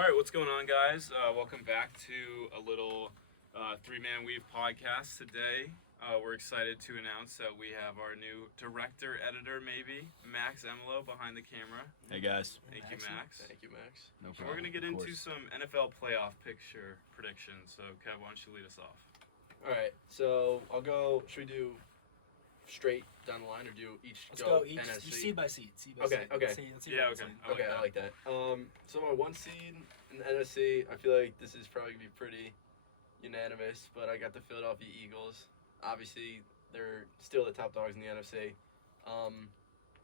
All right, what's going on, guys? Welcome back to a little three-man weave podcast today. We're excited to announce that we have our new director, editor, maybe, Max Emelo, behind the camera. Hey guys. Thank you, Max. Thank you, Max. No So we're going to get into some NFL playoff picture predictions. So, Kev, why don't you lead us off? All right, so I'll go. Should we do straight down the line or do each Let's go each NFC? seed by seed. Okay, okay. Let's see Yeah, what okay. it's like. I like that. So my one seed in the NFC, I feel like this is probably gonna be pretty unanimous, but I got the Philadelphia Eagles. Obviously, they're still the top dogs in the NFC.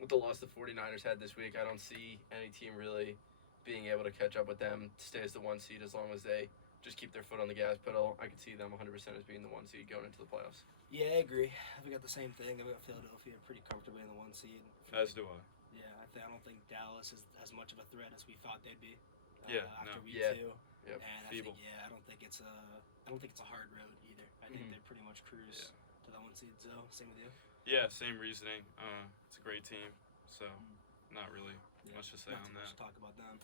With the loss the 49ers had this week, I don't see any team really being able to catch up with them, stay as the one seed as long as they just keep their foot on the gas pedal. I could see them 100% as being the one seed going into the playoffs. Yeah, I agree. We got the same thing. I've got Philadelphia pretty comfortably in the one seed. As do I. Yeah, I don't think Dallas is as much of a threat as we thought they'd be. After week Yeah. 2. Yep. And Feeble. I don't think it's a hard road either. I think they pretty much cruise to the one seed. So same with you. Yeah, same reasoning. It's a great team, so not really much to say Not on too much that. to talk about them.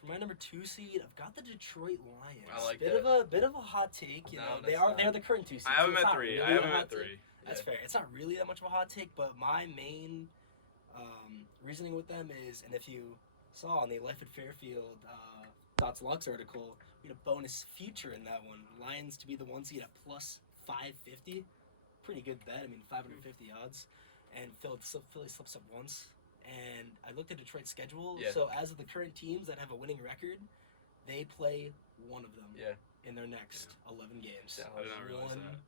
For my number 2 seed, I've got the Detroit Lions. I like bit that. of a hot take. You No, know, that's they're not. the current 2 seeds. I have so them it's at not 3. really I have a them hot at take. 3. That's fair. It's not really that much of a hot take, but my main reasoning with them is, and if you saw on the Life at Fairfield Dots Lux article, we had a bonus future in that one. Lions to be the one seed at plus 550. Pretty good bet. I mean, 550 odds. And Philly slips up once. And I looked at Detroit's schedule. Yeah. So as of the current teams that have a winning record, they play one of them in their next 11 games. I did not realize One that.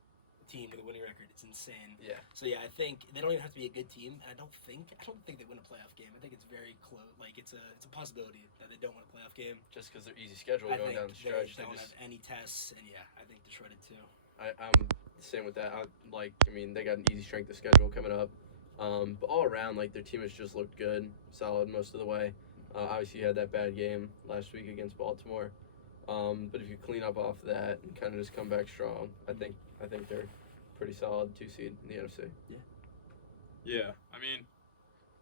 team with a winning record. It's insane. Yeah. So yeah, I think they don't even have to be a good team, and I don't think they win a playoff game. I think it's very close. Like it's a possibility that they don't win a playoff game. Just because they're easy schedule I going think down the stretch. they don't have any tests, and yeah, I think Detroit did too. I'm the same with that. They got an easy strength of schedule coming up. But all around, like, their team has just looked good, solid most of the way. Obviously, you had that bad game last week against Baltimore. But if you clean up off that and kind of just come back strong, I think they're pretty solid 2 seed in the NFC. Yeah, I mean,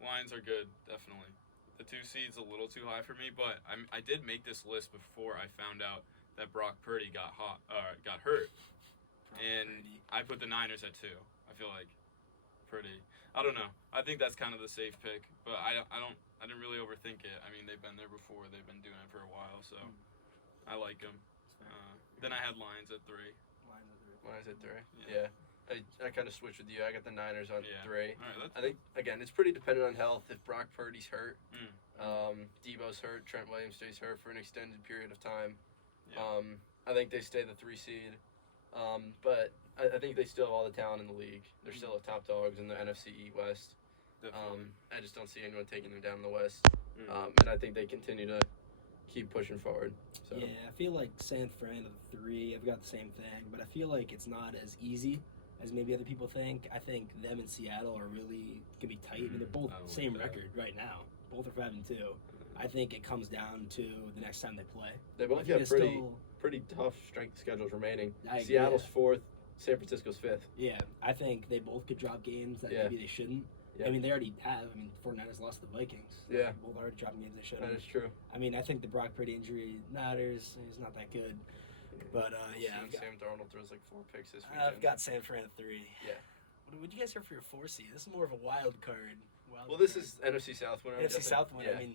Lions are good, definitely. The 2 seed's a little too high for me, but I did make this list before I found out that Brock Purdy got hurt, and I put the Niners at 2. I feel like Purdy. I don't know. I think that's kind of the safe pick, but I didn't really overthink it. I mean, they've been there before. They've been doing it for a while, so I like them. Then I had Lions at 3. Lions at 3. Yeah. Yeah. I kind of switched with you. I got the Niners on 3. All right, I think, again, it's pretty dependent on health. If Brock Purdy's hurt, Debo's hurt, Trent Williams stays hurt for an extended period of time, I think they stay the 3 seed. But I think they still have all the talent in the league. They're still the top dogs in the NFC West. Definitely. I just don't see anyone taking them down in the West. And I think they continue to keep pushing forward. So. Yeah, I feel like San Fran at 3. I've got the same thing, but I feel like it's not as easy as maybe other people think. I think them and Seattle are really gonna be tight. I mean, they're both same record right now. Both are 5-2. I think it comes down to the next time they play. They both have pretty tough strength schedules remaining. Seattle's 4th, San Francisco's 5th. Yeah, I think they both could drop games that maybe they shouldn't. Yeah. I mean, they already have. I mean, 49ers lost to the Vikings. Yeah. Both already dropping games they shouldn't. That is true. I mean, I think the Brock Purdy injury matters. He's not that good. But, Sam Darnold throws like 4 picks this weekend. I've got San Fran at 3. Yeah. What would you guys hear for your 4 seed? This is more of a wild card. This is NFC South winner. NFC South winner. Yeah. I mean,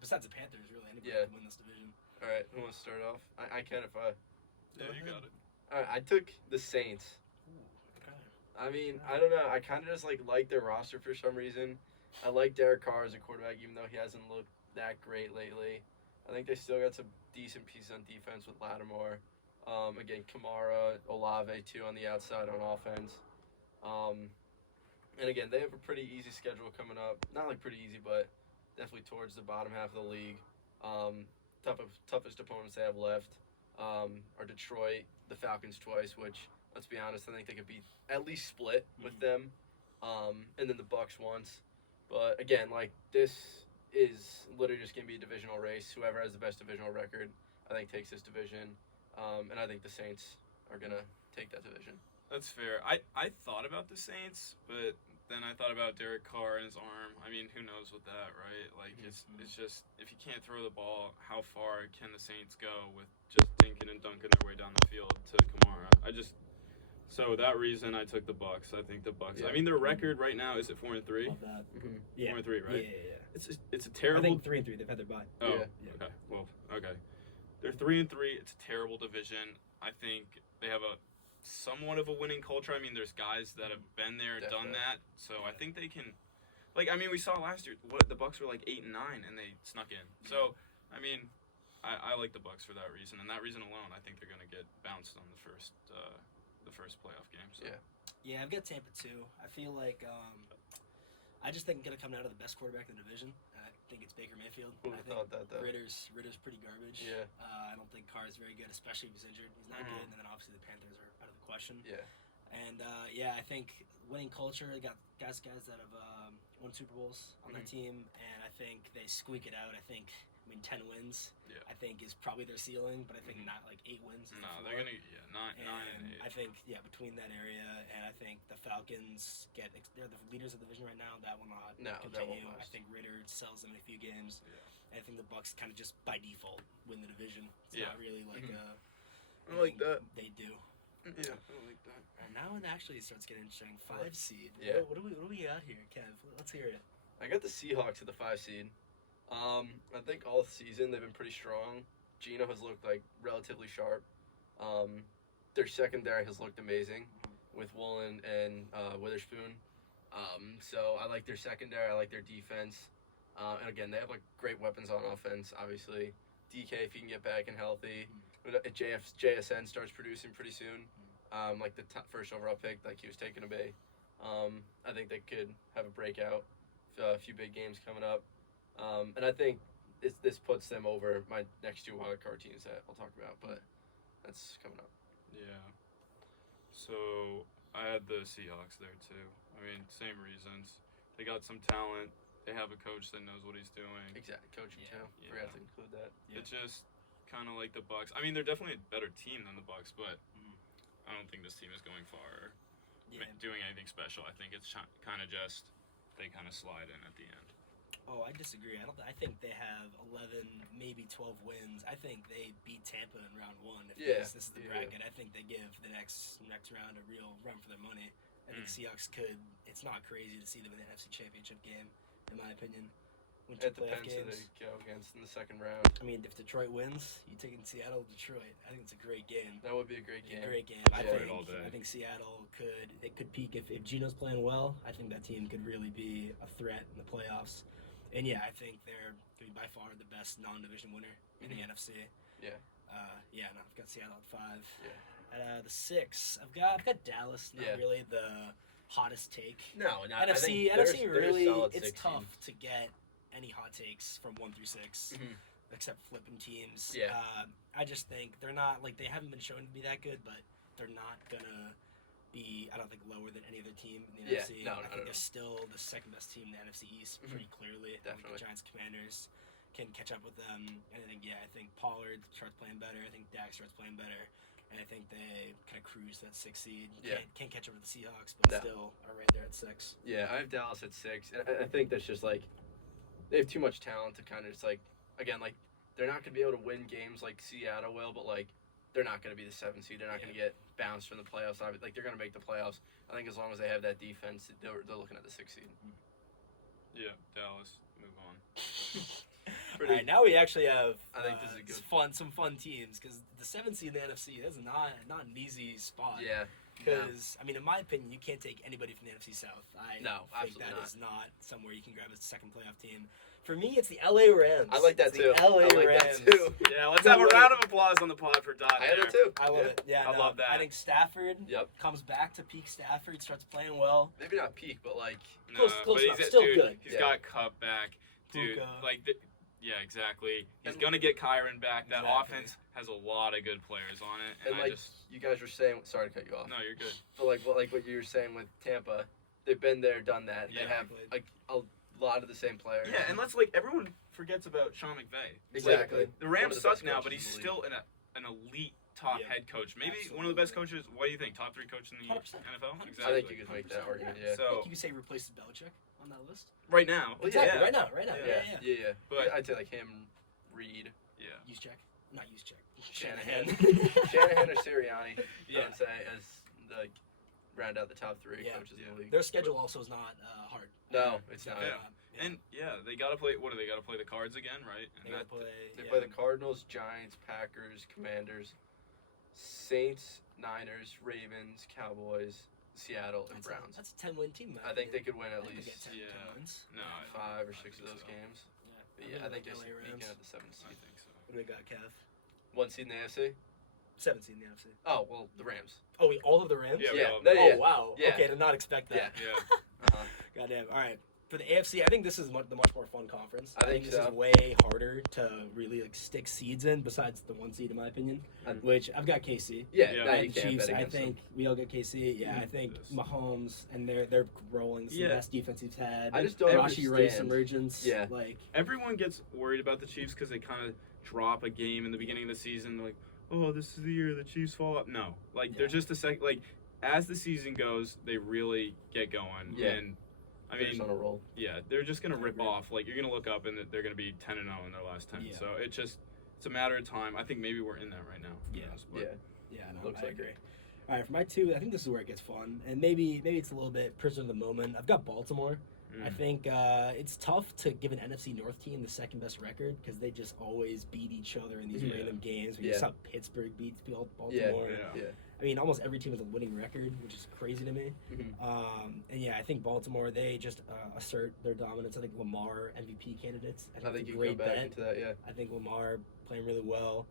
besides the Panthers, really, anybody can win this division. All right, who wants to start off? I can if I. Yeah, you got it. All right, I took the Saints. Ooh, okay. I mean, I don't know. I kind of just like their roster for some reason. I like Derek Carr as a quarterback, even though he hasn't looked that great lately. I think they still got some decent pieces on defense with Lattimore. Again, Kamara, Olave too on the outside on offense. And again, they have a pretty easy schedule coming up. Not like pretty easy, but definitely towards the bottom half of the league. Toughest opponents they have left are Detroit, the Falcons twice, which, let's be honest, I think they could be at least split with them. And then the Bucs once. But again, like, this is literally just going to be a divisional race. Whoever has the best divisional record, I think, takes this division. And I think the Saints are going to take that division. That's fair. I thought about the Saints, but then I thought about Derek Carr and his arm. I mean, who knows with that, right? Like, it's just, if you can't throw the ball, how far can the Saints go with just dinking and dunking their way down the field to Kamara? So that reason I took the Bucks. I think the Bucks. Yeah. I mean, their record right now is it 4-3? Love that. Mm-hmm. Yeah. 4-3, right? Yeah. It's a terrible. I think 3-3. They've had their bye. Oh, Yeah. okay. Well, okay. They're 3-3. It's a terrible division. I think they have a somewhat of a winning culture. I mean, there's guys that have been there, done Definitely. that. So I think they can. Like, I mean, we saw last year what the Bucks were like 8 and 9, and they snuck in. So I mean, I like the Bucks for that reason, and that reason alone, I think they're gonna get bounced on the first playoff game. So. Yeah. Yeah, I've got Tampa too. I feel like I just think I'm gonna come out of the best quarterback in the division. I think it's Baker Mayfield. Who I would've think thought that, though? Ritter's pretty garbage. Yeah. I don't think Carr is very good, especially if he's injured. He's not good, and then obviously the Panthers are out of the question. Yeah. And I think winning culture. They got guys that have won Super Bowls on their team, and I think they squeak it out. I think 10 wins. Yeah. I think is probably their ceiling, but I think not like 8 wins. No, they're gonna nine and 8. I think between that area, and I think the Falcons they're the leaders of the division right now. That will not continue. That won't I last. think Ritter sells them in a few games. Yeah. And I think the Bucks kind of just by default win the division. It's Yeah. not really like I like that. they do. Yeah, I like that. And now it actually starts getting interesting. 5 seed. Yeah. What do we got here, Kev? Let's hear it. I got the Seahawks at the 5 seed. I think all season they've been pretty strong. Geno has looked like relatively sharp. Their secondary has looked amazing with Woolen and Witherspoon. So I like their secondary. I like their defense. And again, they have like great weapons on offense. Obviously, DK if he can get back and healthy. If JSN starts producing pretty soon, like the first overall pick, like he was taken away. I think they could have a breakout. A few big games coming up. And I think this puts them over my next 2 wildcard teams that I'll talk about, but that's coming up. Yeah. So I had the Seahawks there too. I mean, same reasons. They got some talent. They have a coach that knows what he's doing. Exactly, coaching too. Yeah. Forgot to include that. Yeah. It's just kind of like the Bucks. I mean, they're definitely a better team than the Bucks, but I don't think this team is going far, or doing anything special. I think it's kind of just they kind of slide in at the end. Oh, I disagree. I think they have 11, maybe 12 wins. I think they beat Tampa in round 1. This is the bracket. I think they give the next round a real run for their money. I think Seahawks could. It's not crazy to see them in the NFC Championship game, in my opinion. Win 2 It playoff depends who games. they go against in the second round. I mean, if Detroit wins, you taking Seattle, Detroit. I think it's a great game. That would be a great It's game. a great game. Detroit all day. I think Seattle could peak if Geno's playing well. I think that team could really be a threat in the playoffs. And I think they're going to be by far the best non-division winner in the NFC. Yeah. I've got Seattle at 5. Yeah. At the 6, I've got Dallas. Not really the hottest take. No, not NFC. I think NFC they're really. solid It's 16. tough to get any hot takes from 1 through 6, except flipping teams. Yeah. I just think they're not they haven't been shown to be that good, but they're not gonna be. I don't think lower than any other team in the NFC. I think they're still the second best team in the NFC East, pretty clearly. I think Definitely. the Giants, Commanders can catch up with them, and I think Pollard starts playing better. I think Dak starts playing better. And I think they kind of cruise that 6 seed. Can't catch up with the Seahawks, but still are right there at 6. Yeah, I have Dallas at 6. And I think that's just like they have too much talent to kind of just again, they're not going to be able to win games like Seattle will, but they're not going to be the 7 seed. They're not going to get bounced from the playoffs. They're going to make the playoffs. I think as long as they have that defense, they're looking at the 6 seed. Yeah, Dallas. Move on. All right, now we actually have I think this is a good some fun teams because the 7th seed in the NFC is not an easy spot. Yeah. Because I mean, in my opinion, you can't take anybody from the NFC South. I think absolutely that not. is not somewhere you can grab a second playoff team. For me, it's the LA Rams. I like that It's too. The LA I like Rams. that too. Yeah, let's have a round of applause on the pod for Dot. I had it too. I love it. Yeah, I love that. I think Stafford Yep. comes back to peak Stafford, starts playing well. Maybe not peak, but Close but enough. he's Still dude, good. He's got Cup back, dude. Puka. Yeah, exactly. He's And- gonna get Kyron back. That Exactly. offense has a lot of good players on it, and And you guys were saying, sorry to cut you off. no, you're good. But what you were saying with Tampa, they've been there, done that. Yeah. They have a lot of the same players. Yeah, and everyone forgets about Sean McVay. Exactly. The Rams One of the suck best now, coaches but he's in the still an elite top Yeah. head coach, maybe one of the best coaches. What do you think? Top 3 coach in the 100%. NFL? 100%. Exactly. I think you could make that 100%, argument. yeah. Yeah. I So think you could say replaces Belichick on that list. right now, Well, Exactly. yeah. Right now. Yeah. Yeah. But- I'd say like him, Reed, yeah. Use check. Not use check. Shanahan. Shanahan. Shanahan or Sirianni. I Yeah. would say as like round out the top 3 Yeah. coaches in the league. Their schedule also is not hard. No, it's not. Yeah. And they gotta play. What do they gotta play the Cards again, right? And They gotta play. They yeah. play the Cardinals, Giants, Packers, Commanders, Saints, Niners, Ravens, Cowboys, Seattle, and Browns. That's a 10-win team. I think they could win at I think they least get 10 Yeah. wins. no, 5 or I 6 of think those so. games. Yeah. But yeah, I think they LA sneak in Rams. at the 7th I seed. think so. What do we got, Kev? 1 seed in the AFC? 7 seed in the NFC. Oh, well, the Rams. Oh, we all of the Rams? Yeah, we Yeah. all- No, Oh, yeah. wow. Yeah. Okay, did not expect that. Yeah. Yeah. Uh-huh. Goddamn. All right. For the AFC, I think this is the much more fun conference. I think this so. is way harder to really like stick seeds in, besides the 1 seed, in my opinion. Which I've got KC. Yeah, Yeah. no, I you have can't Chiefs. bet I against think them. we all get KC. Yeah, I think Yes. Mahomes and they're rolling. It's Yeah. the best defense he's had. I just don't Rashi Rice understand. emergence. Yeah. Like Everyone gets worried about the Chiefs because they kind of drop a game in the beginning of the season. Like, oh, this is the year the Chiefs fall up. No, like they're Yeah. just a sec. Like as the season goes, they really get going. Yeah. And I They're mean, just on a roll. yeah, they're just gonna I rip agree. off. Like you're gonna look up and they're gonna be 10-0 in their last 10. Yeah. So it's a matter of time. I think maybe we're in that right now. Who Yeah. knows, but- Yeah. yeah, no, Looks I like agree. it. All right, for my 2, I think this is where it gets fun, and maybe it's a little bit prisoner of the moment. I've got Baltimore. Mm. I think it's tough to give an NFC North team the second best record because they just always beat each other in these Yeah. random games. We Yeah. just saw Pittsburgh beat Yeah. Baltimore. Yeah. I mean, almost every team has a winning record, which is crazy to me. Mhm. And yeah, I think Baltimore, they just assert their dominance. I think Lamar MVP candidates. I think it's a you can great go back bet. into that, yeah. I think Lamar playing really well,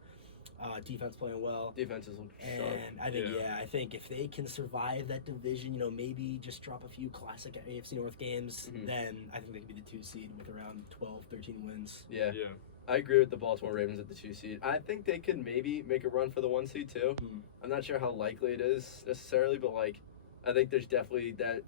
defense playing well. Defenses look sharp. And I think, Yeah. I think if they can survive that division, maybe just drop a few classic AFC North games, Mhm. then I think they could be the 2 seed with around 12, 13 wins. Yeah. Yeah. I agree with the Baltimore Ravens at the 2 seed. I think they could maybe make a run for the 1 seed too. Mm. I'm not sure how likely it is necessarily, but like I think there's definitely that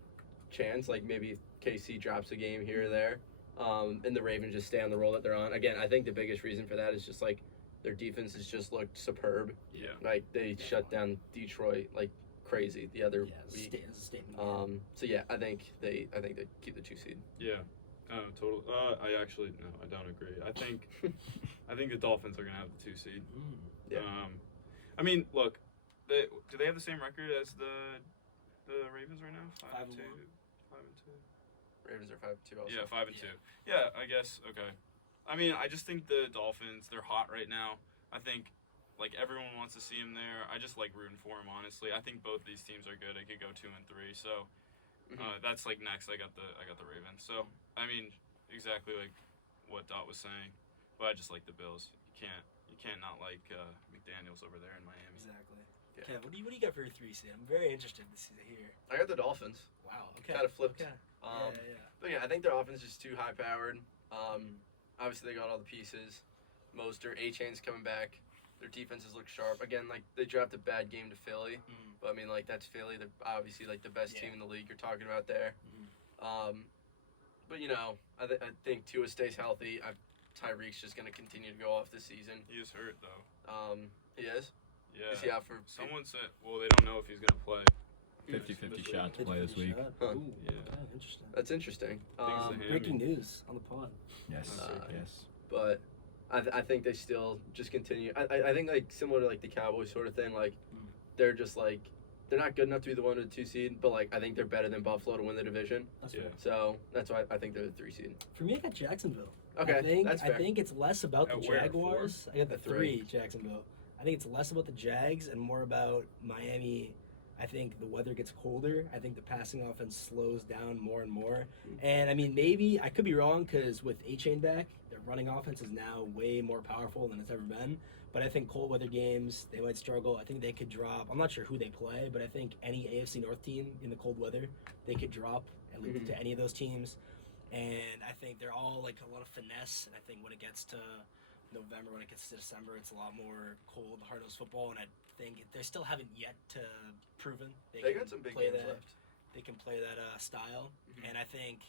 chance. Like maybe KC drops a game here or there, and the Ravens just stay on the roll that they're on. Again, I think the biggest reason for that is just like their defense has just looked superb. Yeah. Like they shut down Detroit like crazy the other Yeah, it's week. a statement. So yeah, I think they keep the 2 seed. Yeah. Total. I actually no, I don't agree. I think the Dolphins are gonna have the 2 seed. Mm. Yeah. I mean, look, do they have the same record as the Ravens right now? 5-2. 5-1. 5-2. Ravens are 5-2 also. Yeah, 5-2. Yeah. Yeah, I guess. Okay. I mean, I just think the Dolphins, they're hot right now. I think like everyone wants to see them there. I just like rooting for them, honestly. I think both these teams are good. It could go 2-3. So that's like next. I got the Ravens. So I mean, exactly like what Dot was saying. But I just like the Bills. You can't not like McDaniels over there in Miami. Exactly. Yeah. Kev, what do you got for your 3 seed? I'm very interested to see here. I got the Dolphins. Wow. Okay. Kinda flipped. Okay. Yeah. But yeah, I think their offense is too high powered. Obviously they got all the pieces. Mostert, A-Chain's coming back. Their defenses look sharp. Again, like they dropped a bad game to Philly, Mm. but I mean like that's Philly. They're obviously like the best Yeah. team in the league. You're talking about there. Mhm. But I think Tua stays healthy. Tyreek's just gonna continue to go off this season. He is hurt though. He is. Yeah. Is he out for? Someone said, well, they don't know if he's gonna play. 50-50 This shot to week. play this week. Huh. Ooh, Yeah. okay, interesting. That's interesting. I think it's the hand. Breaking news on the pod. Yes, yes. But I think they still just continue. I think like similar to like the Cowboys sort of thing. Like they're just like they're not good enough to be the 1 or the 2 seed, but like I think they're better than Buffalo to win the division. That's Yeah. fair. So that's why I think they're the 3 seed. For me, I got Jacksonville. Okay, I that's fair. think it's less about the At where? Jaguars. I got the At 3, Jacksonville. I think it's less about the Jags and more about Miami. I think the weather gets colder. I think the passing offense slows down more and more. And I mean, maybe I could be wrong because with A-Chain back, their running offense is now way more powerful than it's ever been. But I think cold weather games, they might struggle. I think they could drop. I'm not sure who they play, but I think any AFC North team in the cold weather, they could drop at least to any of those teams. And I think they're all like a lot of finesse. And I think when it gets to November, when it gets to December, it's a lot more cold, hard-nosed football. And I think they still haven't yet proven They can got some big play games that. left. They can play that style. Mhm. And I think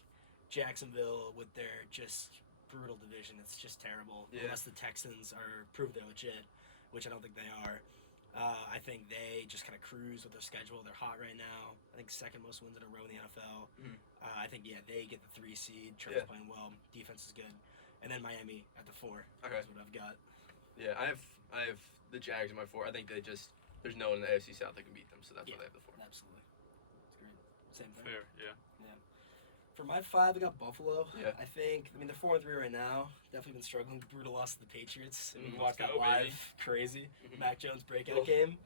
Jacksonville with their just brutal division, it's just terrible. Yeah. Unless the Texans are prove they're legit, which I don't think they are. I think they just kind of cruise with their schedule. They're hot right now. I think second most wins in a row in the NFL. Mhm. I think they get the 3 seed. Trevor's Yeah. playing well. Defense is good, and then Miami at the 4. Okay. That's what I've got. Yeah, I have the Jags in my 4. I think there's no one in the AFC South that can beat them, so that's why they have the 4. Absolutely, it's great. Same thing. Fair, yeah. For my 5, I got Buffalo. Yeah. I think. I mean, they're 4-3 right now. Definitely been struggling. Brutal loss to the Patriots. And we watched Let's that go, live. baby. Crazy. Mhm. Mac Jones breakout Oh. game.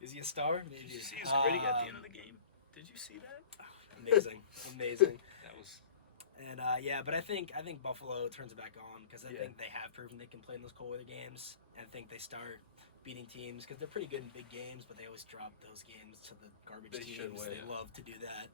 Is he a star? Maybe. Did you see his gritty at the end of the game? Did you see that? Amazing, amazing. That was. And but I think Buffalo turns it back on because I Yeah. think they have proven they can play in those cold weather games. And I think they start beating teams because they're pretty good in big games, but they always drop those games to the garbage They teams. should win, They yeah. love to do that.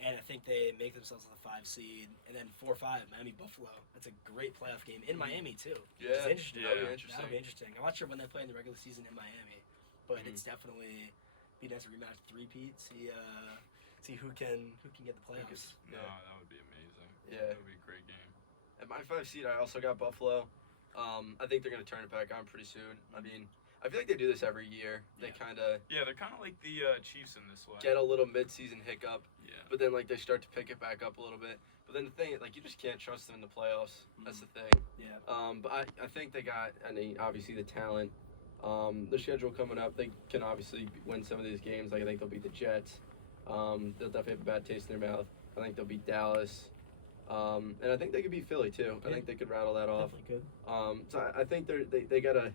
And I think they make themselves the 5 seed. And then 4-5, Miami Buffalo. That's a great playoff game in Miami too. Yeah, It's interesting. that'll be Yeah. interesting. That'll be interesting. I'm not sure when they play in the regular season in Miami, but Mhm. it's definitely be nice to rematch 3-peat. See who can get the playoffs. No, Yeah. that would be amazing. Yeah. That would be a great game. At my 5 seed, I also got Buffalo. I think they're going to turn it back on pretty soon. I mean, I feel like they do this every year. They Yeah. kind of Yeah, they're kind of like the Chiefs in this way. get a little mid-season hiccup, Yeah. but then like they start to pick it back up a little bit. But then the thing, like you just can't trust them in the playoffs. That's the thing. Yeah. But I think they got, obviously the talent. Their schedule coming up, they can obviously win some of these games. Like I think they'll beat the Jets. They'll definitely have a bad taste in their mouth. I think they'll beat Dallas. And I think they could beat Philly too. I Yeah. think they could rattle that off. Definitely could. So I think they gotta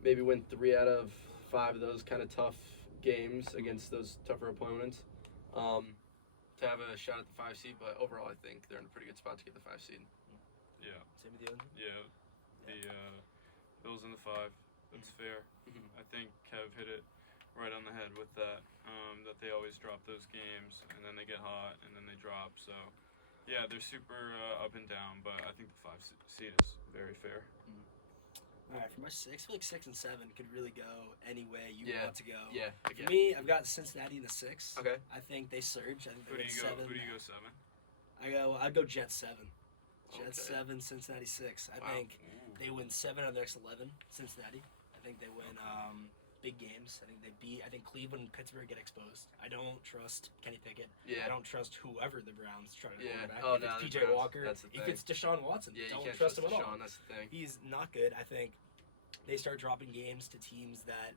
maybe win 3 out of 5 of those kind of tough games against those tougher opponents. To have a shot at the 5 seed, but overall I think they're in a pretty good spot to get the 5 seed. Yeah. Same with you. Andrew? Yeah. The Bills in the 5. That's fair. Mhm. I think Kev hit it right on the head with that. That they always drop those games and then they get hot and then they drop. So yeah, they're super up and down, but I think the 5 seed is very fair. All right, for my 6, I feel like 6 and 7 could really go any way you Yeah. want to go. Yeah. For me, I've got Cincinnati in the 6. Okay. I think they surge. I think Who they do win you go? 7. Who do you go 7? I'd go Jets 7. Jets Okay. 7, Cincinnati 6. I Wow. think Ooh. they win 7 of their next 11. Cincinnati. I think they win big games. I think they beat. I think Cleveland and Pittsburgh get exposed. I don't trust Kenny Pickett. Yeah. I don't trust whoever the Browns try to Yeah. quarterback. Oh, if no, it's the PJ Browns, Walker, that's the if thing. it's Deshaun Watson, Yeah, you don't can't trust him at all. Deshaun, that's the thing. He's not good. I think they start dropping games to teams that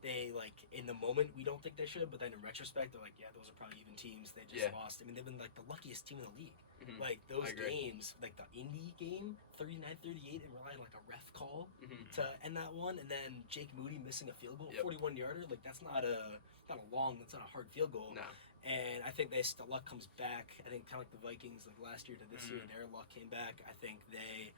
they like in the moment we don't think they should, but then in retrospect they're like, yeah, those are probably even teams. They just Yeah. lost. I mean, they've been like the luckiest team in the league. Mhm. Like those I agree. games, like the Indy game, 39-38, and relying on like a ref call Mhm. to end that one, and then Jake Moody missing a field goal, Yep. 41-yarder. Like that's not a long, that's not a hard field goal. No. And I think the luck comes back. I think kind of like the Vikings, like last year to this year, Mm-hmm. their luck came back. I think they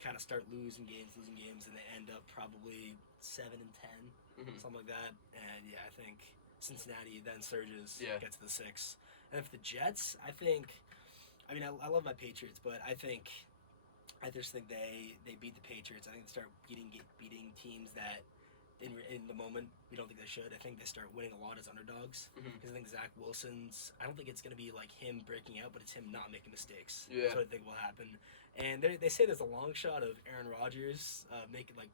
kind of start losing games, and they end up probably 7-10, Mhm. something like that. And yeah, I think Cincinnati then surges, Yeah. gets to the 6. And if the Jets, I love my Patriots, but I just think they beat the Patriots. I think they start beating teams that in the moment we don't think they should. I think they start winning a lot as underdogs Mhm. because I think Zach Wilson's. I don't think it's going to be like him breaking out, but it's him not making mistakes. Yeah. That's what I think will happen. And they say there's a long shot of Aaron Rodgers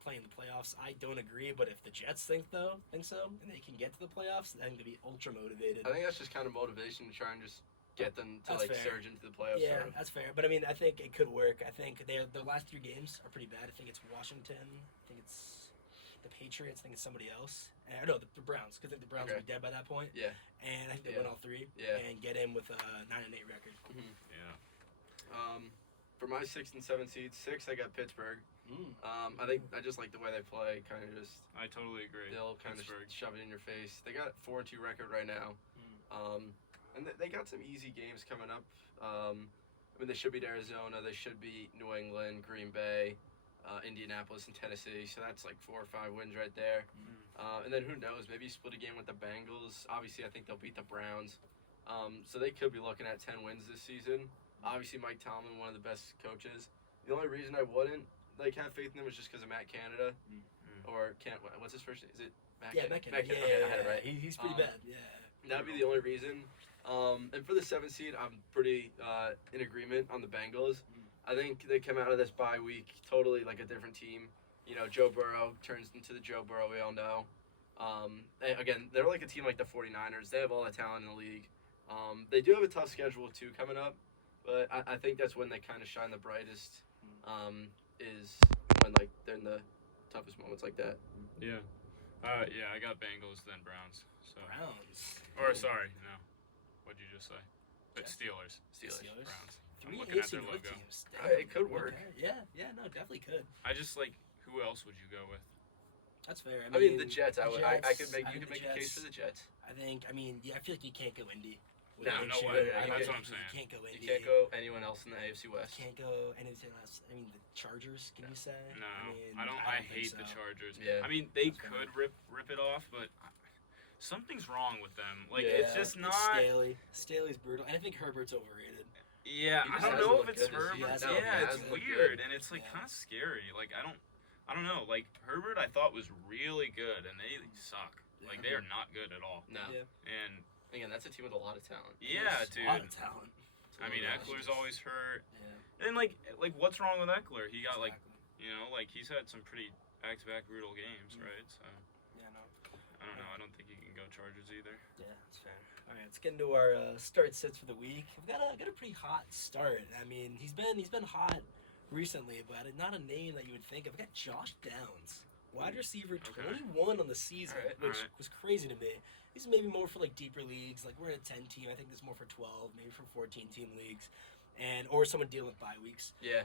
playing the playoffs. I don't agree, but if the Jets think so, and they can get to the playoffs, then they'll be ultra motivated. I think that's just kind of motivation to try and just get them to That's like fair. surge into the playoffs. Yeah, sort of. that's fair. But I mean, I think it could work. I think their last 3 games are pretty bad. I think it's Washington. I think it's the Patriots. I think it's somebody else. And, no, the Browns. Because I think the Browns will Okay. be dead by that point. Yeah. And I think they Yeah. win all 3. Yeah. And get in with a 9-8 record. Yeah. For my 6 and 7 seeds, 6 I got Pittsburgh. I think I just like the way they play. Kind of just I totally agree. they'll kind of Pittsburgh. shove it in your face. They got 4-2 record right now. And they got some easy games coming up. I mean, they should beat Arizona. They should beat New England, Green Bay, Indianapolis, and Tennessee. So that's like 4 or 5 wins right there. And then who knows? Maybe split a game with the Bengals. Obviously, I think they'll beat the Browns. So they could be looking at 10 wins this season. Obviously, Mike Tomlin, one of the best coaches. The only reason I wouldn't have faith in him is just because of Matt Canada. Or what's his first name? Is it Matt? Yeah, Matt Canada. Okay, I had it right. He's pretty Um, bad. Yeah. That'd be the only reason. And for the 7th seed, I'm pretty in agreement on the Bengals. I think they come out of this bye week totally like a different team. You know, Joe Burrow turns into the Joe Burrow we all know. Again, they're like a team like the 49ers. They have all the talent in the league. They do have a tough schedule too coming up, but I think that's when they kind of shine the brightest. Is when like they're in the toughest moments like that. Yeah. Yeah, I got Bengals then Browns. So. Browns. Or sorry, no. What'd you just say? But Jets. Steelers. Steelers. Browns. I'm Three looking at AFC their North logo. teams. It could work. Okay. Yeah, no, definitely could. I just like. Who else would you go with? That's fair. I mean, the Jets. I could Jets, make you could make a case for the Jets. I feel like you can't go Indy. No, no Minshew. way. I don't That's think what I'm saying. You can't go Indy. You can't go anyone else in the AFC West. Can't go anything else. I mean, the Chargers. Can you say? No, I I don't. think hate so. the Chargers. Yeah. I mean, they That's could rip it off, but something's wrong with them. Like Yeah. it's just not. Staley. Staley's brutal, and I think Herbert's overrated. Yeah, He I just don't hasn't know if looked it's good this Herbert. season. No, he Yeah, it's hasn't looked weird, good. and it's like Yeah. kind of scary. Like I don't know. Like Herbert, I thought was really good, and they suck. Like they are not good at all. No. Yeah. And Again, that's a team with a lot of talent. yeah, There's a lot dude. of talent. I mean, Yeah. Eckler's always hurt, Yeah. and like what's wrong with Eckler? He got like Exactly. he's had some pretty back-to-back brutal games, Mm. right? So Yeah, no. I don't know. I don't think you can go Chargers either. Yeah, that's fair. All right, let's get into our start sits for the week. We've got a pretty hot start. I mean, he's been hot recently, but not a name that you would think of. I've got Josh Downs, wide receiver, Okay. 21 on the season, All right, which all right. was crazy to me. He's maybe more for like deeper leagues. Like we're at a 10 team. I think this is more for 12, maybe for 14 team leagues, or someone dealing with bye weeks. Yeah.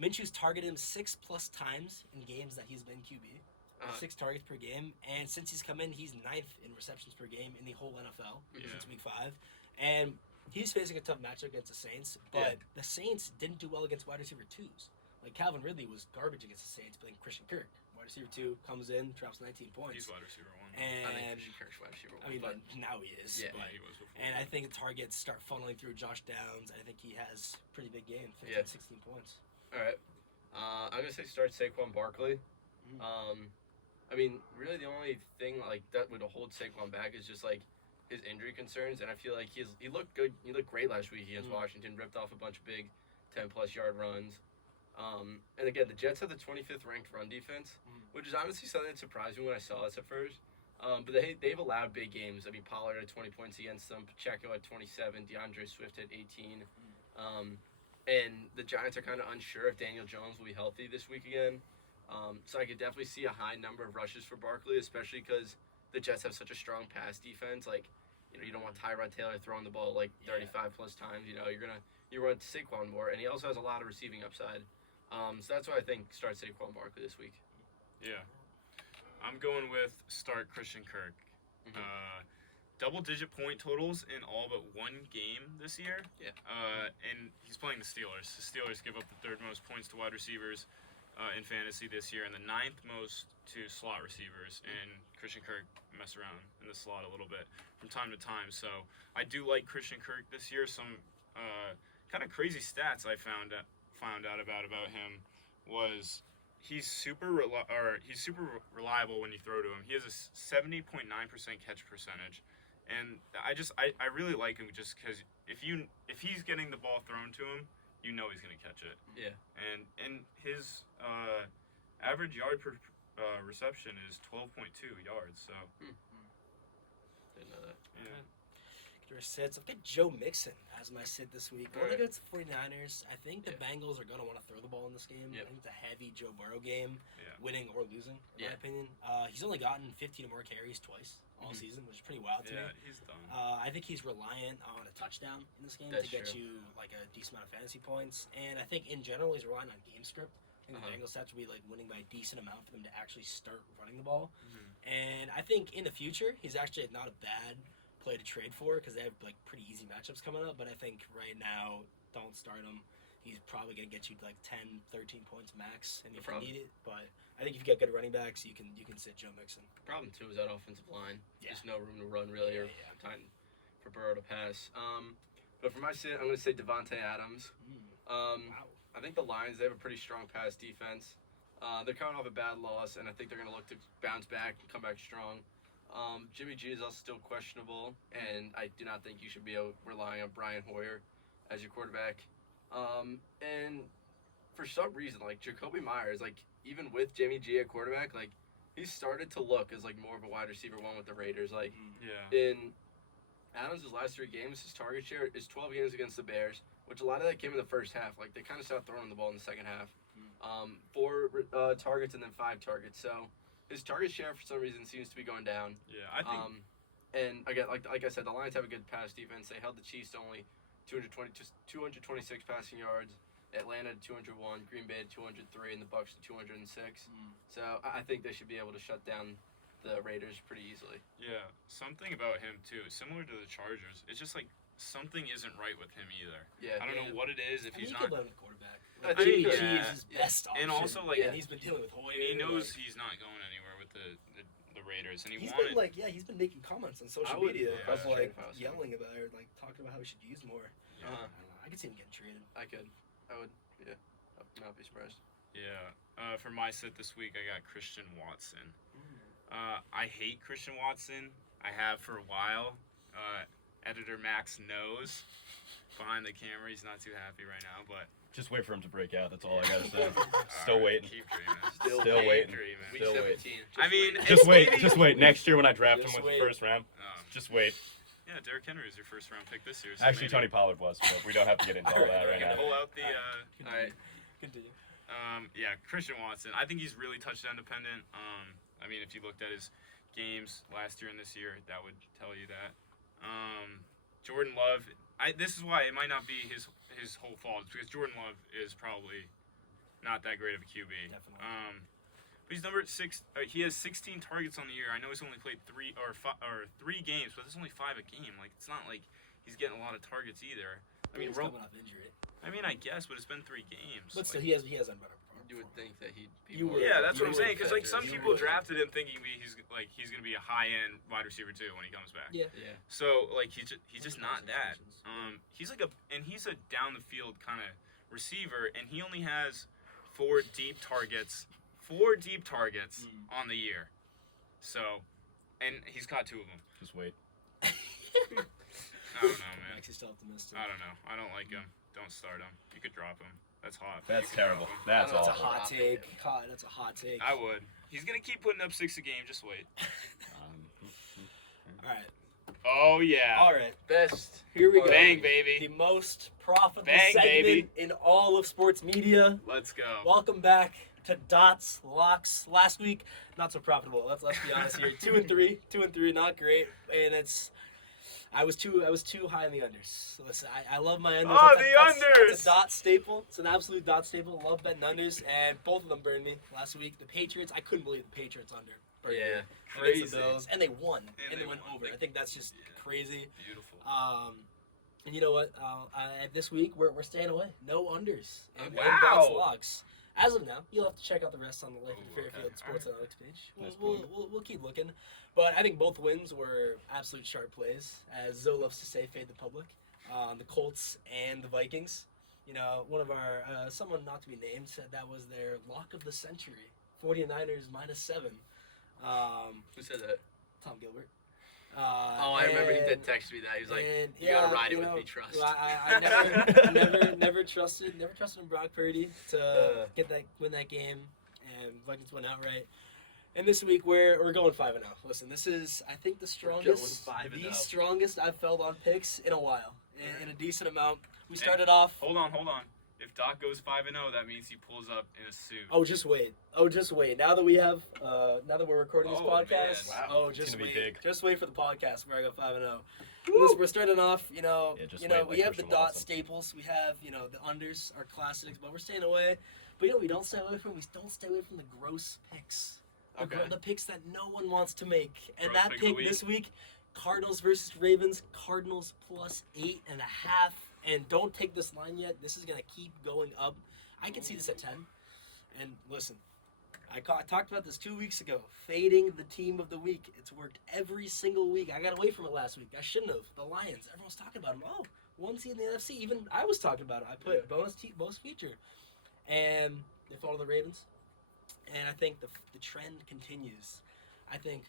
Minshew's targeted him 6+ times in games that he's been QB. Uh-huh. 6 targets per game, and since he's come in, he's 9th in receptions per game in the whole NFL Yeah. since week 5. And he's facing a tough matchup against the Saints, but the Saints didn't do well against wide receiver 2s. Like Calvin Ridley was garbage against the Saints, but then Christian Kirk, wide receiver 2, comes in, drops 19 points. He's wide receiver 1. I think And Christian Kirk's wide receiver I mean, one, but now he is. Yeah. but- Yeah, he was before. and I think the targets start funneling through Josh Downs. I think he has a pretty big game, 15, Yeah. 16 points. All right. I'm gonna say start Saquon Barkley. Mm. I mean, really the only thing like that would hold Saquon back is just like his injury concerns, and I feel like he looked good. He looked great last week against Washington. Ripped off a bunch of big 10+ yard runs. And again, the Jets have the 25th ranked run defense, which is honestly something that surprised me when I saw this at first. But they've allowed big games. I mean, Pollard had 20 points against them. Pacheco had 27. DeAndre Swift had 18. And the Giants are kind of unsure if Daniel Jones will be healthy this week again. So I could definitely see a high number of rushes for Barkley, especially because the Jets have such a strong pass defense. Like, you don't want Tyrod Taylor throwing the ball like 35+ times. You run Saquon more, and he also has a lot of receiving upside. So that's why I think start Saquon Barkley this week. Yeah. I'm going with start Christian Kirk. Double-digit point totals in all but one game this year. Yeah. And he's playing the Steelers. The Steelers give up the 3rd most points to wide receivers in fantasy this year, and the 9th most to slot receivers. And Christian Kirk mess around in the slot a little bit from time to time. So I do like Christian Kirk this year. Some kind of crazy stats I found out about him was he's super reliable when you throw to him. He has a 70.9% catch percentage. And I really like him just because if he's getting the ball thrown to him, you know he's gonna catch it. Yeah. And his average yard per reception is 12.2 yards. So Didn't know that. yeah. Your sits. I've got Joe Mixon as my sit this week. Going Alright. against the 49ers. I think the Yeah. Bengals are going to want to throw the ball in this game. Yep. I think it's a heavy Joe Burrow game, Yeah. winning or losing, in my Yeah. opinion. He's only gotten 15 or more carries twice all season, which is pretty wild to Yeah, me. he's done. I think he's reliant on a touchdown in this game That's to get true. you like a decent amount of fantasy points. And I think in general he's relying on game script. I think the Uh-huh. Bengals have to be like winning by a decent amount for them to actually start running the ball. Mhm. And I think in the future he's actually not a bad play to trade for because they have like pretty easy matchups coming up. But I think right now, don't start him. He's probably going to get you like 10, 13 points max, and No if problem. you need it. But I think if you get good running backs, you can sit Joe Mixon. Problem too is that offensive line. Yeah. There's no room to run really, or Yeah. time for Burrow to pass. But for my sit, I'm going to say Devontae Adams. Wow. I think the Lions, they have a pretty strong pass defense. They're coming off a bad loss, and I think they're going to look to bounce back and come back strong. Jimmy G is also still questionable, and I do not think you should be relying on Brian Hoyer as your quarterback. And for some reason, like Jacoby Myers, like even with Jimmy G at quarterback, like he's started to look as like more of a wide receiver one with the Raiders. Like Yeah. in Adams' last 3 games, his target share is 12 games against the Bears, which a lot of that came in the first half. Like they kind of stopped throwing the ball in the second half. 4 targets and then 5 targets. So his target share for some reason seems to be going down. Yeah, I think. And again, like I said, the Lions have a good pass defense. They held the Chiefs to only 226 passing yards. Atlanta to 201, Green Bay to 203, and the Bucs to 206. So I think they should be able to shut down the Raiders pretty easily. Yeah, something about him too, similar to the Chargers. It's just like something isn't right with him either. Yeah, I don't know what it is. If he's you not, could blame the quarterback. I Like, Jimmy think- G yeah, is his best option. and also, like, and he's been dealing with Hoyer. he knows like, he's not going anywhere with the Raiders, and he's wanted. been like, he's been making comments on social I would- media yeah, of sure, like if I was him. yelling about it, or like talking about how we should use more. Yeah. I don't know. I could see him getting traded. I would, yeah, I'd not be surprised. Yeah. For my sit this week, I got Christian Watson. I hate Christian Watson. I have for a while. Editor Max knows. Behind the camera, he's not too happy right now, but Just wait for him to break out. That's all I gotta say. Still all right, waiting. Keep dreaming. Still waiting. Dreaming. Week Still 17. I mean, Just it's wait. maybe- Just wait. Next year when I draft him Just with wait. the first round, just wait. Yeah, Derrick Henry was your first round pick this year. So Actually, maybe Tony Pollard was, but we don't have to get into all that we right can now. pull out the. All right. Continue. Yeah, Christian Watson. I think he's really touchdown dependent. I mean, if you looked at his games last year and this year, that would tell you that. Jordan Love. This is why it might not be his whole fault. It's because Jordan Love is probably not that great of a QB. Definitely. But he's number 6. He has 16 targets on the year. I know he's only played 3 games, but there's only 5 a game. Like it's not like he's getting a lot of targets either. I mean, he's coming off injury. I guess, but it's been 3 games. But still, Like, he has done better. You would think that he'd be You more- would. yeah, that's what I'm you saying. would Because like factor some in. people would. drafted him thinking he's gonna be a high end wide receiver too when he comes back. Yeah. Yeah. So like he's just not that. Situations. He's he's a down the field kind of receiver, and he only has 4 deep targets. 4 deep targets on the year. So, and he's caught 2 of them. Just wait. I don't know, man. Makes you still optimistic. I don't know. I don't like him. Don't start him. You could drop him. That's hot. That's You could drop terrible. him. That's I don't That's a know. awful. hot Dropping take. him. God, that's a hot take. I would. He's gonna keep putting up 6 a game. Just wait. All right. Oh yeah. All right. Best. Here we go. Bang, The baby. most profitable Bang, segment baby. in all of sports media. Let's go. Welcome back to Dots Locks. Last week, not so profitable. Let's be honest here. 2 and 3, not great. And I was too high in the unders. Listen, I love my unders. Oh, That's unders! a dot staple. It's an absolute dot staple. Love betting unders, and both of them burned me last week. The Patriots, I couldn't believe the Patriots under. Burned me Yeah. against Crazy. the Bills, and they won, and they they went won. over. I think that's just crazy. Beautiful. And you know what? This week we're staying away. No unders. And Wow. Dots Locks. As of now, you'll have to check out the rest on the Life Ooh, and Fairfield okay. Sports Analytics page. Nice We'll keep looking. But I think both wins were absolute sharp plays. As Zoe loves to say, fade the public. The Colts and the Vikings. You know, one of our, someone not to be named, said that was their lock of the century. 49ers -7. Who said that? Tom Gilbert. I remember he did text me that. He was like, "You gotta ride it with me, trust." I never trusted in Brock Purdy to win that game, and Vikings went outright. And this week we're going 5-0. Listen, this is I think the strongest, going 5-0. the strongest I've felt on picks in a while, in a decent amount. We started off. Hold on. If Doc goes 5-0, that means he pulls up in a suit. Oh, just wait. Now that we have, now that we're recording this Oh, podcast, man. Wow. just It's gonna be wait. big. Just wait for the podcast where I go 5-0. We're starting off, Yeah, just we wait like have the Christian dot Watson. staples. We have, the unders, our classics, but we're staying away. But we don't stay away from. We don't stay away from the gross picks. Okay. The picks that no one wants to make. And Gross that pick of the pick week. this week, Cardinals versus Ravens. Cardinals +8.5. And don't take this line yet. This is gonna keep going up. I can see this at 10. And listen, I talked about this 2 weeks ago. Fading the team of the week. It's worked every single week. I got away from it last week. I shouldn't have. The Lions. Everyone's talking about them. Oh, 1 seed in the NFC. Even I was talking about it. I put bonus feature. And they follow the Ravens. And I think the trend continues. I think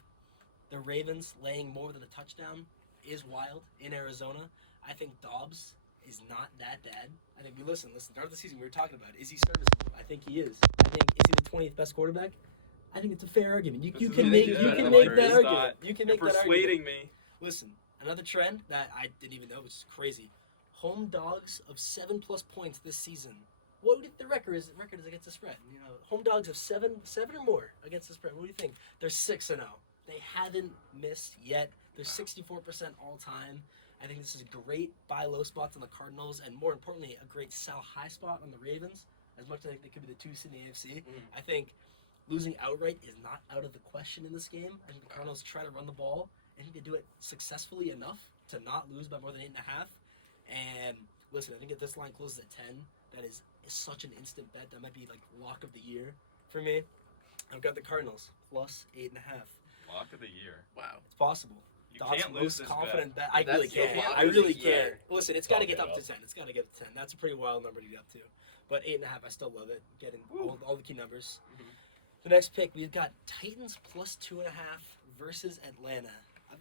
the Ravens laying more than a touchdown is wild in Arizona. I think Dobbs is not that bad. I think start of the season we were talking about, is he serviceable? I think he is. I think, is he the 20th best quarterback? I think it's a fair argument. You This can is make ridiculous. you I can don't make know that where you argument. thought. You can You're make that argument. persuading me. Listen, another trend that I didn't even know, which is crazy. Home dogs of 7+ points this season. What do you think the record is against the spread? You know, home dogs of seven or more against the spread. What do you think? They're 6-0. They haven't missed yet. They're 64% all time. I think this is a great buy low spots on the Cardinals, and more importantly, a great sell high spot on the Ravens. As much as I think they could be the 2 seed in the AFC, I think losing outright is not out of the question in this game. I think the Cardinals try to run the ball. I think they do it successfully enough to not lose by more than 8.5. And listen, I think if this line closes at 10, that is such an instant bet. That might be like lock of the year for me. I've got the Cardinals plus 8.5. Lock of the year. Wow. It's possible. You Dots can't lose most this confident bet. bet. I really That's the can't. one I really losing bet. can't. Listen, it's got to I'll get get up to up. 10. It's got to get to 10. That's a pretty wild number to get up to. But 8.5, I still love it. Getting all the key numbers. The next pick, we've got Titans plus 2.5 versus Atlanta.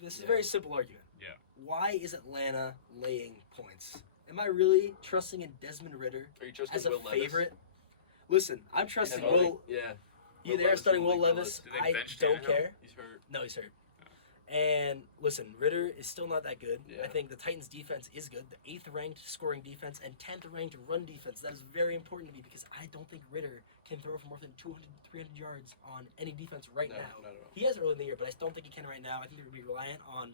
This is a very simple argument. Yeah. Why is Atlanta laying points? Am I really trusting in Desmond Ritter Are you trusting as a Will Levis? favorite? Listen, I'm trusting Yeah, Will. Yeah. You Will there Levis starting will Will leak the Levis? list. Do they I bench don't Tannehill? care. He's hurt. No, he's hurt. And listen, Ritter is still not that good. Yeah. I think the Titans' defense is good. The 8th ranked scoring defense and 10th ranked run defense. That is very important to me because I don't think Ritter can throw for more than 200, 300 yards on any defense right No, now. not at all. He has early in the year, but I don't think he can right now. I think they're going to be reliant on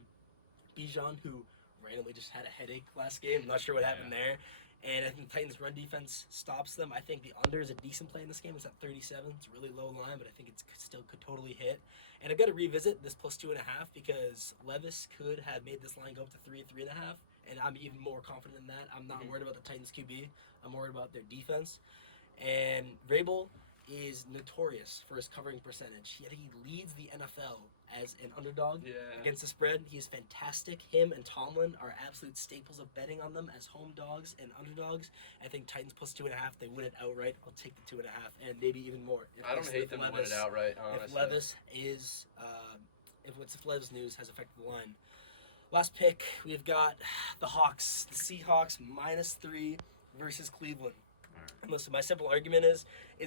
Bijan, who randomly just had a headache last game. I'm not sure what happened there. And I think the Titans' run defense stops them. I think the under is a decent play in this game. It's at 37. It's a really low line, but I think it still could totally hit. And I've got to revisit this plus 2.5 because Levis could have made this line go up to 3.5. And I'm even more confident in that. I'm not worried about the Titans' QB. I'm worried about their defense. And Vrabel is notorious for his covering percentage. I think he leads the NFL as an underdog against the spread. He is fantastic. Him and Tomlin are absolute staples of betting on them as home dogs and underdogs. I think Titans plus 2.5. They win it outright. I'll take the 2.5 and maybe even more. I don't hate them to win it outright, honestly. If Levis is, if Levis news has affected the line. Last pick, we've got the Hawks, the Seahawks -3 versus Cleveland. And listen, my simple argument is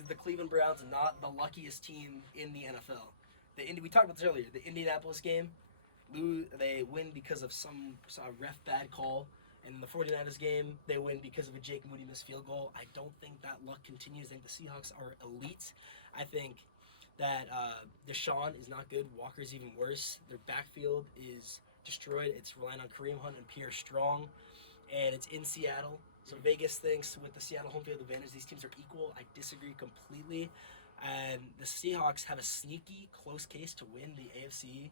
the Cleveland Browns not the luckiest team in the NFL? We talked about this earlier. The Indianapolis game, they win because of some ref bad call. And in the 49ers game, they win because of a Jake Moody missed field goal. I don't think that luck continues. I think the Seahawks are elite. I think that Deshaun is not good. Walker's even worse. Their backfield is destroyed. It's relying on Kareem Hunt and Pierre Strong. And it's in Seattle. So Vegas thinks with the Seattle home field advantage, these teams are equal. I disagree completely. And the Seahawks have a sneaky close case to win the AFC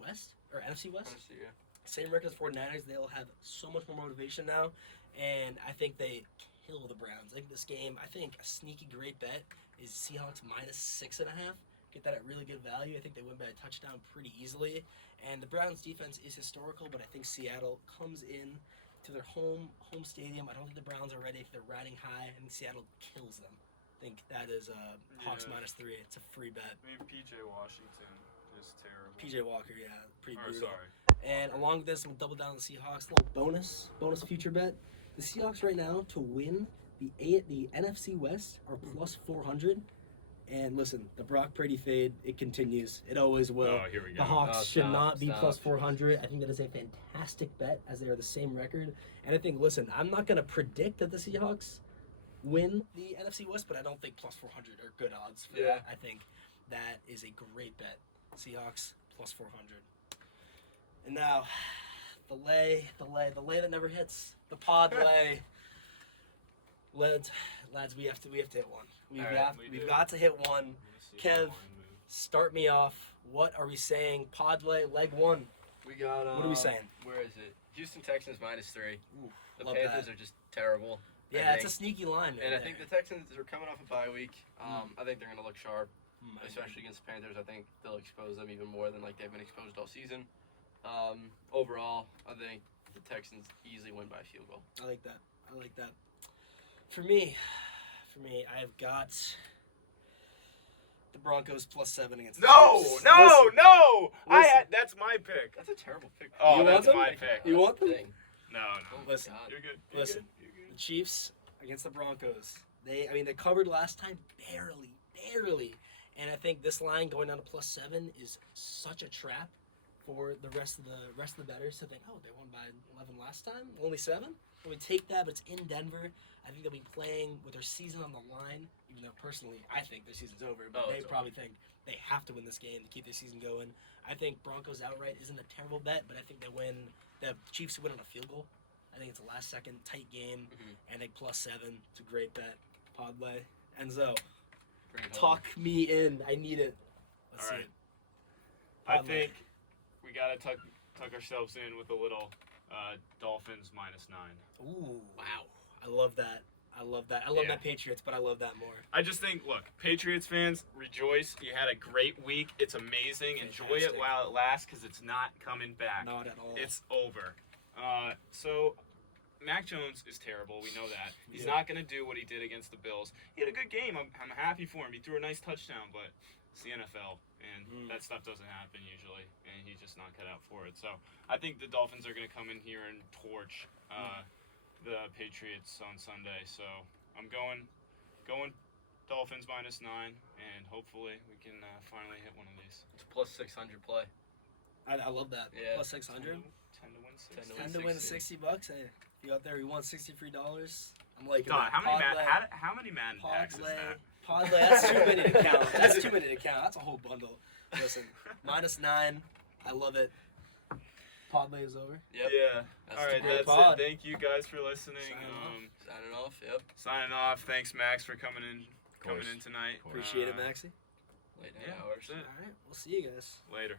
West or NFC West. Honestly, yeah. Same record as 49ers. They'll have so much more motivation now. And I think they kill the Browns. I think this game, I think a sneaky great bet is Seahawks -6.5. Get that at really good value. I think they win by a touchdown pretty easily. And the Browns defense is historical, but I think Seattle comes in to their home stadium. I don't think the Browns are ready. They're riding high, and Seattle kills them. I think that is Hawks -3. It's a free bet. I mean, P.J. Washington is terrible. P.J. Walker, yeah, pretty Or, brutal. sorry. And along with this, I'm gonna double down on the Seahawks. Little bonus future bet. The Seahawks right now to win the NFC West are +400. And listen, the Brock Purdy fade, it continues. It always will. Oh, here we The go. Hawks Oh, should stop, not be stop. +400. I think that is a fantastic bet as they are the same record. And I think, listen, I'm not going to predict that the Seahawks win the NFC West, but I don't think +400 are good odds for that. I think that is a great bet. Seahawks +400. And now, the lay that never hits. The pod lay. Lads, we have to hit one. We've got to hit one. Kev, start me off. What are we saying? Pod lay, leg one. We got. What are we saying? Where is it? Houston Texans -3. Ooh, The love Panthers that. are just terrible. Yeah, I it's a think. sneaky line. Right And I there. think the Texans are coming off a bye week. I think they're going to look sharp, I agree. especially against the Panthers. I think they'll expose them even more than they've been exposed all season. Overall, I think the Texans easily win by a field goal. I like that. For me, I've got the Broncos +7 against the No, Chiefs. no, no! Listen. That's my pick. That's a terrible pick. Oh, You that's want them? my pick. You want them? Dang. No, Oh no. my Listen. God. You're good. Listen. You're good. The Chiefs against the Broncos. They covered last time barely, And I think this line going down to +7 is such a trap for the rest of the bettors to think, oh, they won by 11 last time, only 7. We take that, but it's in Denver. I think they'll be playing with their season on the line, even though personally I think their season's over. But they probably think they have to win this game to keep their season going. I think Broncos outright isn't a terrible bet, but I think they win. The Chiefs win on a field goal. I think it's a last-second tight game, and they +7. It's a great bet. Parlay. Enzo, talk me in. I need it. Let's All see right. it. I Parlay. think we gotta tuck ourselves in with a little Dolphins -9. Ooh, wow. I love that. I love that Patriots, but I love that more. I just think, look, Patriots fans, rejoice. You had a great week. It's amazing. Enjoy it Fantastic. while it lasts because it's not coming back. Not at all. It's over. So, Mac Jones is terrible. We know that. He's Yeah. not going to do what he did against the Bills. He had a good game. I'm happy for him. He threw a nice touchdown, but it's the NFL, and that stuff doesn't happen usually, and he's just not cut out for it. So, I think the Dolphins are going to come in here and torch the Patriots on Sunday. So, I'm going Dolphins -9, and hopefully we can finally hit one of these. It's +600 play. I love that. Yeah. +600. 10 to win 60. 10 to win $60. Hey, if you out there, you want $63. I'm like, God, how many Madden packs is that? Parlay, that's too many to count. That's too many to count. That's a whole bundle. Listen, -9. I love it. Parlay is over. Yep. Yeah. That's All right, the that's pod. it. Thank you guys for listening. Signing off. Yep. Signing off. Thanks, Max, for coming in course. tonight. Of course. Appreciate it, Maxie. Late night Yeah, hours. that's it. All right, we'll see you guys. Later.